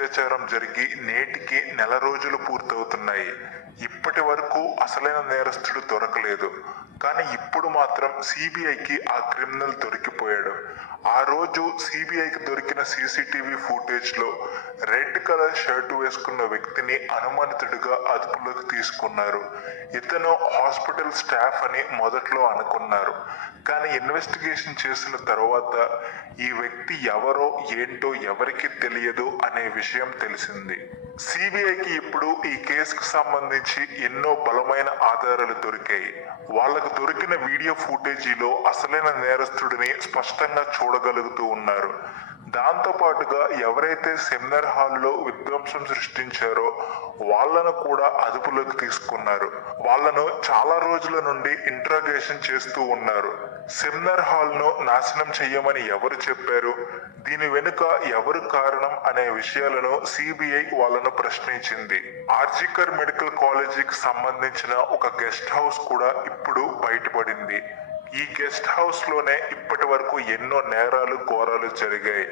అత్యాచారం జరిగి నేటికి నెల రోజులు పూర్తవుతున్నాయి. ఇప్పటి వరకు అసలైన నేరస్తుడు దొరకలేదు. కానీ ఇప్పుడు మాత్రం సిబిఐకి ఆ క్రిమినల్ దొరికిపోయాడు. ఆ రోజు సిబిఐకి దొరికిన సీసీటీవీ ఫుటేజ్ లో రెడ్ కలర్ షర్టు వేసుకున్న వ్యక్తిని అనుమానితుడిగా అదుపులోకి తీసుకున్నారు. ఇతను హాస్పిటల్ స్టాఫ్ అని మొదట్లో అనుకున్నారు. కానీ ఇన్వెస్టిగేషన్ చేసిన తర్వాత ఈ వ్యక్తి ఎవరో ఏంటో ఎవరికి తెలియదు అనే విషయం తెలిసింది. సిబిఐకి ఇప్పుడు ఈ కేసుకు సంబంధించి ఎన్నో బలమైన ఆధారాలు దొరికాయి. వాళ్లకు దొరికిన వీడియో ఫుటేజీలో అసలైన నేరస్తుడిని స్పష్టంగా చూడగలుగుతూ ఉన్నారు. దాంతో పాటుగా ఎవరైతే సెమినార్ హాల్లో విధ్వంసం సృష్టించారో వాళ్లను కూడా అదుపులోకి తీసుకున్నారు. వాళ్లను చాలా రోజుల నుండి ఇంట్రాగేషన్ చేస్తూ ఉన్నారు. సెమినార్ హాల్ ను నాశనం చెయ్యమని ఎవరు చెప్పారు, దీని వెనుక ఎవరు కారణం అనే విషయాలను సిబిఐ వాళ్ళను ప్రశ్నించింది. ఆర్జికర్ మెడికల్ కాలేజీకి సంబంధించిన ఒక గెస్ట్ హౌస్ కూడా ఇప్పుడు బయటపడింది. ఈ గెస్ట్ హౌస్ లోనే ఇప్పటి వరకు ఎన్నో నేరాలు ఘోరాలు జరిగాయి.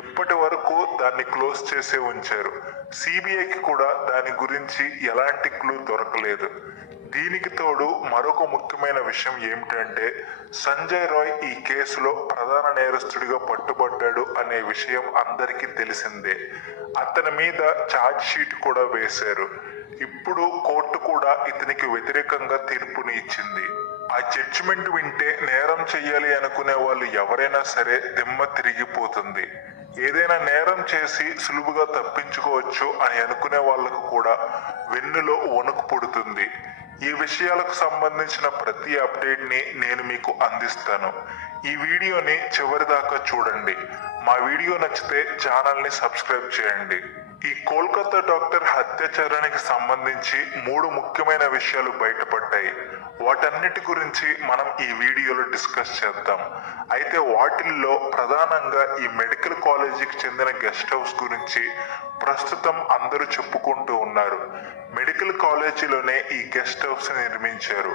ఇప్పటి వరకు దాన్ని క్లోజ్ చేసే ఉంచారు. సిబిఐకి కూడా దాని గురించి ఎలాంటి క్లూ దొరకలేదు. దీనికి తోడు మరొక ముఖ్యమైన విషయం ఏమిటంటే సంజయ్ రాయ్ ఈ కేసులో ప్రధాన నేరస్తుడిగా పట్టుబడ్డాడు అనే విషయం అందరికీ తెలిసిందే. అతని మీద ఛార్జ్ షీట్ కూడా వేశారు. ఇప్పుడు కోర్టు కూడా ఇతనికి వ్యతిరేకంగా తీర్పుని ఇచ్చింది. ఆ జడ్జిమెంట్ వింటే నేరం చెయ్యాలి అనుకునే వాళ్ళు ఎవరైనా సరే దిమ్మ తిరిగిపోతుంది. ఏదైనా నేరం చేసి సులువుగా తప్పించుకోవచ్చు అని అనుకునే వాళ్లకు కూడా వెన్నులో వణుకు పుడుతుంది. ఈ విషయాలకు సంబంధించిన ప్రతి అప్డేట్ ని నేను మీకు అందిస్తాను. ఈ వీడియోని చివరి దాకా చూడండి. మా వీడియో నచ్చితే ఛానల్ ని సబ్స్క్రైబ్ చేయండి. ఈ కోల్కతా డాక్టర్ అత్యాచారానికి సంబంధించి 3 ముఖ్యమైన విషయాలు బయటపడ్డాయి. వాటన్నిటి గురించి మనం ఈ వీడియోలో డిస్కస్ చేద్దాం. అయితే వాటిల్లో ప్రధానంగా ఈ మెడికల్ కాలేజీకి చెందిన గెస్ట్ హౌస్ గురించి ప్రస్తుతం అందరూ చెప్పుకుంటూ ఉన్నారు. మెడికల్ కాలేజీలోనే ఈ గెస్ట్ హౌస్ నిర్మించారు.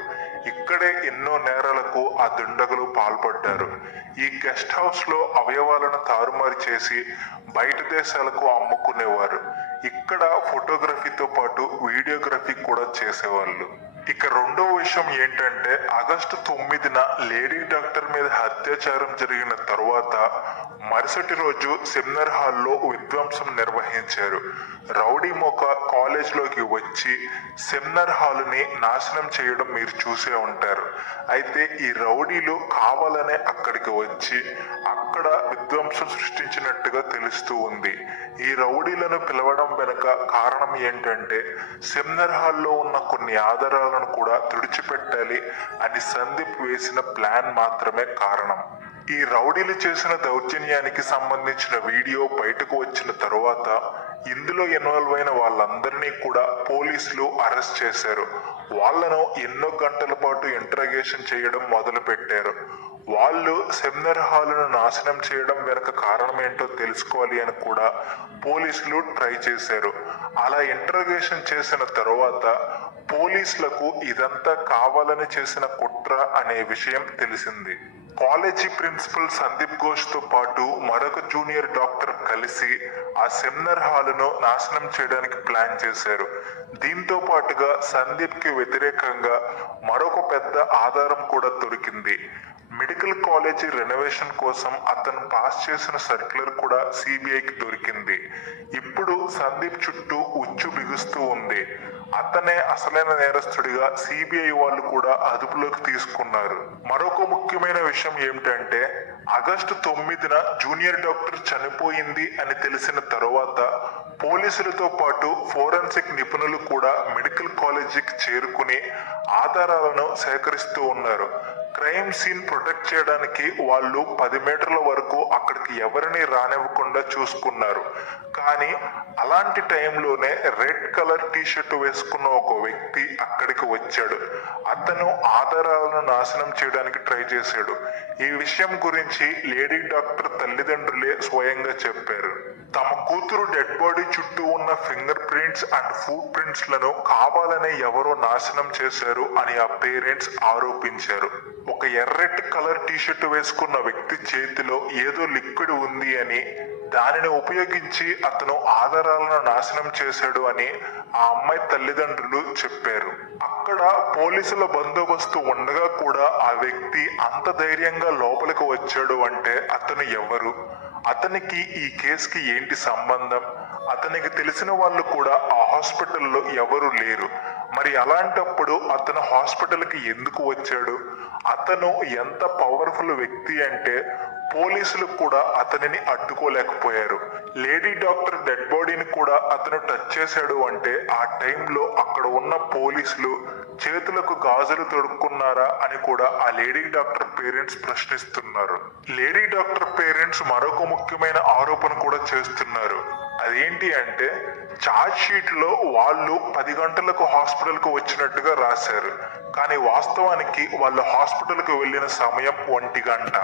ఇక్కడే ఎన్నో నేరాలకు ఆ దుండగులు పాల్పడ్డారు. ఈ గెస్ట్ హౌస్ లో అవయవాలను తారుమారు చేసి బయట దేశాలకు అమ్ముకునేవారు. ఇక్కడ ఫోటోగ్రఫీతో పాటు వీడియోగ్రఫీ కూడా చేసేవాళ్ళు. ఇక రెండో విషయం ఏంటంటే ఆగస్టు 9న లేడీ డాక్టర్ మీద అత్యాచారం జరిగిన తరువాత మరుసటి రోజు సెమినార్ హాల్లో విధ్వంసం నిర్వహించారు. రౌడీ మొక కాలేజ్ లోకి వచ్చి సెమినార్ హాల్ ని నాశనం చేయడం మీరు చూసే ఉంటారు. అయితే ఈ రౌడీలు కావాలనే అక్కడికి వచ్చి అక్కడ విధ్వంసం సృష్టించినట్టుగా తెలుస్తూ ఉంది. ఈ రౌడీలను పిలవడం వెనుక కారణం ఏంటంటే సెమినార్ హాల్లో ఉన్న కొన్ని ఆధారాలను కూడా తుడిచిపెట్టాలి అని సందీప్ వేసిన ప్లాన్ మాత్రమే కారణం. ఈ రౌడీలు చేసిన దౌర్జన్యానికి సంబంధించిన వీడియో బయటకు వచ్చిన తరువాత ఇందులో ఇన్వాల్వ్ అయిన వాళ్ళందరినీ కూడా పోలీసులు అరెస్ట్ చేశారు. వాళ్లను ఎన్నో గంటల పాటు ఇంట్రాగేషన్ చేయడం మొదలు పెట్టారు. వాళ్ళు సెమినార్ హాల్ను నాశనం చేయడం వెనుక కారణం ఏంటో తెలుసుకోవాలి అని కూడా పోలీసులు ట్రై చేశారు. అలా ఇంట్రాగేషన్ చేసిన తరువాత పోలీసులకు ఇదంతా కావాలని చేసిన కుట్ర అనే విషయం తెలిసింది. కాలేజీ ప్రిన్సిపల్ సందీప్ ఘోష్ తో పాటు మరొక జూనియర్ డాక్టర్ కలిసి ఆ సెమినార్ హాలును నాశనం చేయడానికి ప్లాన్ చేశారు. దీంతో పాటుగా సందీప్ కి వ్యతిరేకంగా మరొక పెద్ద ఆధారం కూడా దొరికింది. మెడికల్ కాలేజీ రెనోవేషన్ కోసం అతను పాస్ చేసిన సర్క్యులర్ కూడా సిబిఐకి దొరికింది. ఇప్పుడు సందీప్ చుట్టూ ఉచ్చు బిగుస్తూ ఉంది. అతనే అసలైన నేరస్తుడిగా సిబిఐ వాళ్ళు కూడా అదుపులోకి తీసుకున్నారు. మరొక ముఖ్యమైన విషయం ఏమిటంటే ఆగస్టు 9న జూనియర్ డాక్టర్ చనిపోయింది అని తెలిసిన తరువాత పోలీసులతో పాటు ఫోరెన్సిక్ నిపుణులు కూడా మెడికల్ కాలేజీకి చేరుకుని ఆధారాలను సేకరిస్తూ ఉన్నారు. క్రైమ్ సీన్ ప్రొటెక్ట్ చేయడానికి వాళ్ళు 10 మీటర్ల వరకు అక్కడికి ఎవరిని రానివ్వకుండా చూసుకున్నారు. కానీ అలాంటి టైంలోనే రెడ్ కలర్ టీషర్ట్ వేసుకున్న ఒక వ్యక్తి అక్కడికి వచ్చాడు. అతను ఆధారాలను నాశనం చేయడానికి ట్రై చేశాడు. ఈ విషయం గురించి లేడీ డాక్టర్ తల్లిదండ్రులే స్వయంగా చెప్పారు. తమ కూతురు డెడ్ బాడీ చుట్టూ ఉన్న finger prints and foot prints లను కావాలనే ఎవరో నాశనం చేశారు అని ఆ పేరెంట్స్ ఆరోపించారు. ఒక ఎర్రటి కలర్ టీషర్ట్ వేసుకున్న వ్యక్తి చేతిలో ఏదో లిక్విడ్ ఉంది అని దానిని ఉపయోగించి అతను ఆధారాలను నాశనం చేశాడు అని ఆ అమ్మాయి తల్లిదండ్రులు చెప్పారు. అక్కడ పోలీసుల బందోబస్తు ఉండగా కూడా ఆ వ్యక్తి అంత ధైర్యంగా లోపలికి వచ్చాడు అంటే అతను ఎవరు? అతనికి ఈ కేసుకి ఏంటి సంబంధం? అతనికి తెలిసిన వాళ్ళు కూడా ఆ హాస్పిటల్లో ఎవరు లేరు. మరి అలాంటప్పుడు అతను హాస్పిటల్కి ఎందుకు వచ్చాడు? అతను ఎంత పవర్ఫుల్ వ్యక్తి అంటే పోలీసులు కూడా అతనిని అడ్డుకోలేకపోయారు. లేడీ డాక్టర్ డెడ్ బాడీని కూడా అతను టచ్ చేశాడు అంటే ఆ టైంలో అక్కడ ఉన్న పోలీసులు చేతులకు గాజులు తొడుక్కున్నారా అని కూడా ఆ లేడీ డాక్టర్ పేరెంట్స్ ప్రశ్నిస్తున్నారు. లేడీ డాక్టర్ పేరెంట్స్ మరొక ముఖ్యమైన ఆరోపణ కూడా చేస్తున్నారు. అదేంటి అంటే ఛార్జ్ షీట్ లో వాళ్ళు 10 గంటలకు హాస్పిటల్ కు వచ్చినట్టుగా రాశారు. కానీ వాస్తవానికి వాళ్ళు హాస్పిటల్ కు వెళ్ళిన సమయం 1 గంట.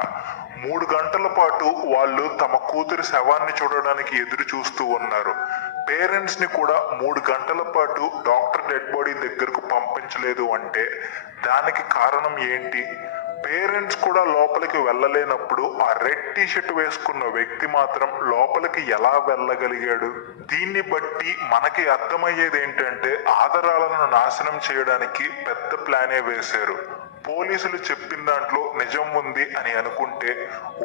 3 గంటల పాటు వాళ్ళు తమ కూతురి శవాన్ని చూడడానికి ఎదురు చూస్తూ ఉన్నారు. పేరెంట్స్ ని కూడా 3 గంటల పాటు డాక్టర్ డెడ్ బాడీ దగ్గరకు పంపించలేదు అంటే దానికి కారణం ఏంటి? పేరెంట్స్ కూడా లోపలికి వెళ్ళలేనప్పుడు ఆ రెడ్ టీ షర్ట్ వేసుకున్న వ్యక్తి మాత్రం లోపలికి ఎలా వెళ్ళగలిగాడు? దీన్ని బట్టి మనకి అర్థమయ్యేది ఏంటంటే ఆధారాలను నాశనం చేయడానికి పెద్ద ప్లానే వేశారు. పోలీసులు చెప్పిన దాంట్లో నిజం ఉంది అని అనుకుంటే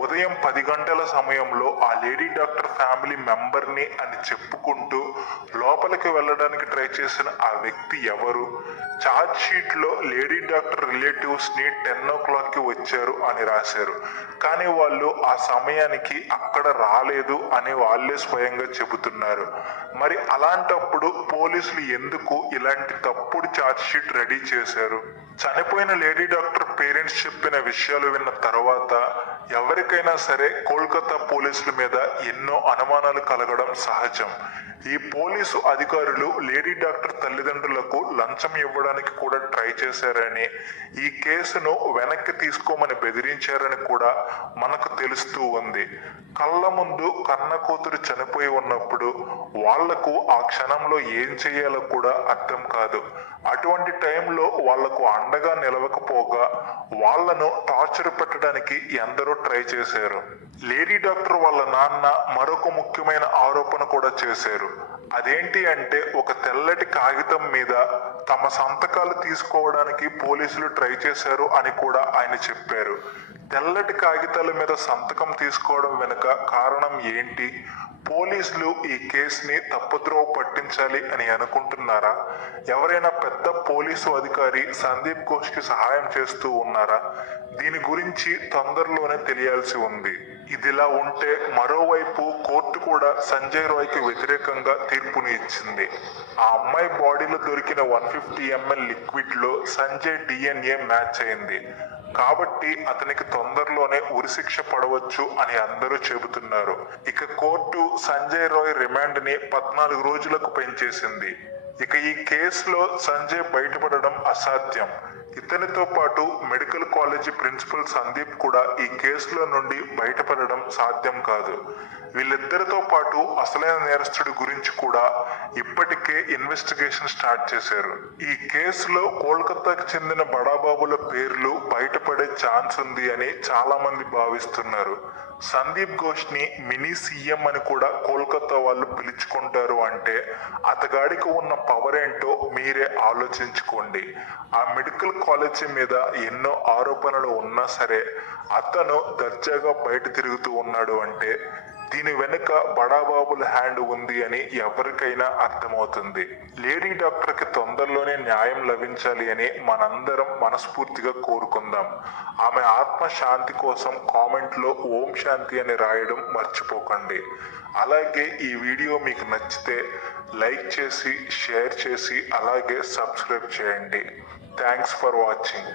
ఉదయం 10 గంటల సమయంలో ఆ లేడీ డాక్టర్ ఫ్యామిలీ మెంబర్ని అని చెప్పుకుంటూ లోపలికి వెళ్ళడానికి ట్రై చేసిన ఆ వ్యక్తి ఎవరు? ఛార్జ్ షీట్ లో లేడీ డాక్టర్ రిలేటివ్స్ ని 10 o'clock వచ్చారు అని రాశారు. కానీ వాళ్ళు ఆ సమయానికి అక్కడ రాలేదు అని వాళ్ళే స్వయంగా చెబుతున్నారు. మరి అలాంటప్పుడు పోలీసులు ఎందుకు ఇలాంటి తప్పుడు ఛార్జ్ షీట్ రెడీ చేశారు? చనిపోయిన లేడీ డాక్టర్ పేరెంట్స్ చెప్పిన విషయాలు విన్న తర్వాత ఎవరికైనా సరే కోల్కతా పోలీసుల మీద ఎన్నో అనుమానాలు కలగడం సహజం. ఈ పోలీసు అధికారులు లేడీ డాక్టర్ తల్లిదండ్రులకు లంచం ఇవ్వడానికి కూడా ట్రై చేశారని, ఈ కేసును వెనక్కి తీసుకోమని బెదిరించారని కూడా మనకు తెలుస్తూ ఉంది. కళ్ళ ముందు కన్న కూతురు చనిపోయి ఉన్నప్పుడు వాళ్లకు ఆ క్షణంలో ఏం చేయాలో కూడా అర్థం కాదు. అటువంటి టైంలో వాళ్లకు అండగా నిలవకపోగా వాళ్లను టార్చర్ పెట్టడానికి ఎందరో ట్రై చేశారు. లేడీ డాక్టర్ వాళ్ళ నాన్న మరొక ముఖ్యమైన ఆరోపణ కూడా చేశారు. అదేంటి అంటే ఒక తెల్లటి కాగితం మీద తమ సంతకాలు తీసుకోవడానికి పోలీసులు ట్రై చేశారు అని కూడా ఆయన చెప్పారు. తెల్లటి కాగితాల మీద సంతకం తీసుకోవడం వెనుక కారణం ఏంటి? పోలీసులు ఈ కేసుని తప్పుద్రోవ పట్టించాలి అని అనుకుంటున్నారా? ఎవరైనా పెద్ద పోలీసు అధికారి సందీప్ ఘోష్కి సహాయం చేస్తూ ఉన్నారా? దీని గురించి తొందరలోనే తెలియాల్సి ఉంది. ఇదిలా ఉంటే మరోవైపు కోర్టు కూడా సంజయ్ రాయ్కి వ్యతిరేకంగా తీర్పుని ఇచ్చింది. ఆ అమ్మాయి బాడీలో దొరికిన 150 ml లిక్విడ్ లో సంజయ్ DNA మ్యాచ్ అయింది. కాబట్టి అతనికి తొందరలోనే ఉరిశిక్ష పడవచ్చు అని అందరూ చెబుతున్నారు. ఇక కోర్టు సంజయ్ రాయ్ రిమాండ్ ని 14 రోజులకు పెంచేసింది. ఇక ఈ కేసులో సంజయ్ బయటపడడం అసాధ్యం. ఇతనితో పాటు మెడికల్ కాలేజీ ప్రిన్సిపల్ సందీప్ కూడా ఈ కేసులో నుండి బయటపడడం సాధ్యం కాదు. వీళ్ళిద్దరితో పాటు అసలైన నేరస్తుడి గురించి కూడా ఇప్పటికే ఇన్వెస్టిగేషన్ స్టార్ట్ చేశారు. ఈ కేసులో కోల్కతాకు చెందిన బడాబాబుల పేర్లు బయటపడే ఛాన్స్ ఉంది అని చాలా మంది భావిస్తున్నారు. సందీప్ ఘోష్ ని మినీ సీఎం అని కూడా కోల్కతా వాళ్ళు పిలుచుకుంటారు అంటే అతగాడికి ఉన్న పవర్ ఏంటో మీరే ఆలోచించుకోండి. ఆ మెడికల్ కాలేజీ మీద ఎన్నో ఆరోపణలు ఉన్నా సరే అతను దర్జాగా బయట తిరుగుతూ ఉన్నాడు అంటే దీని వెనుక బడాబాబుల హ్యాండ్ ఉంది అని ఎవరికైనా అర్థమవుతుంది. లేడీ డాక్టర్ కి తొందరలోనే న్యాయం లభించాలి అని మనందరం మనస్ఫూర్తిగా కోరుకుందాం. ఆమె ఆత్మ శాంతి కోసం కామెంట్ లో ఓం శాంతి అని రాయడం మర్చిపోకండి. అలాగే ఈ వీడియో మీకు నచ్చితే లైక్ చేసి షేర్ చేసి అలాగే సబ్స్క్రైబ్ చేయండి. Thanks for watching.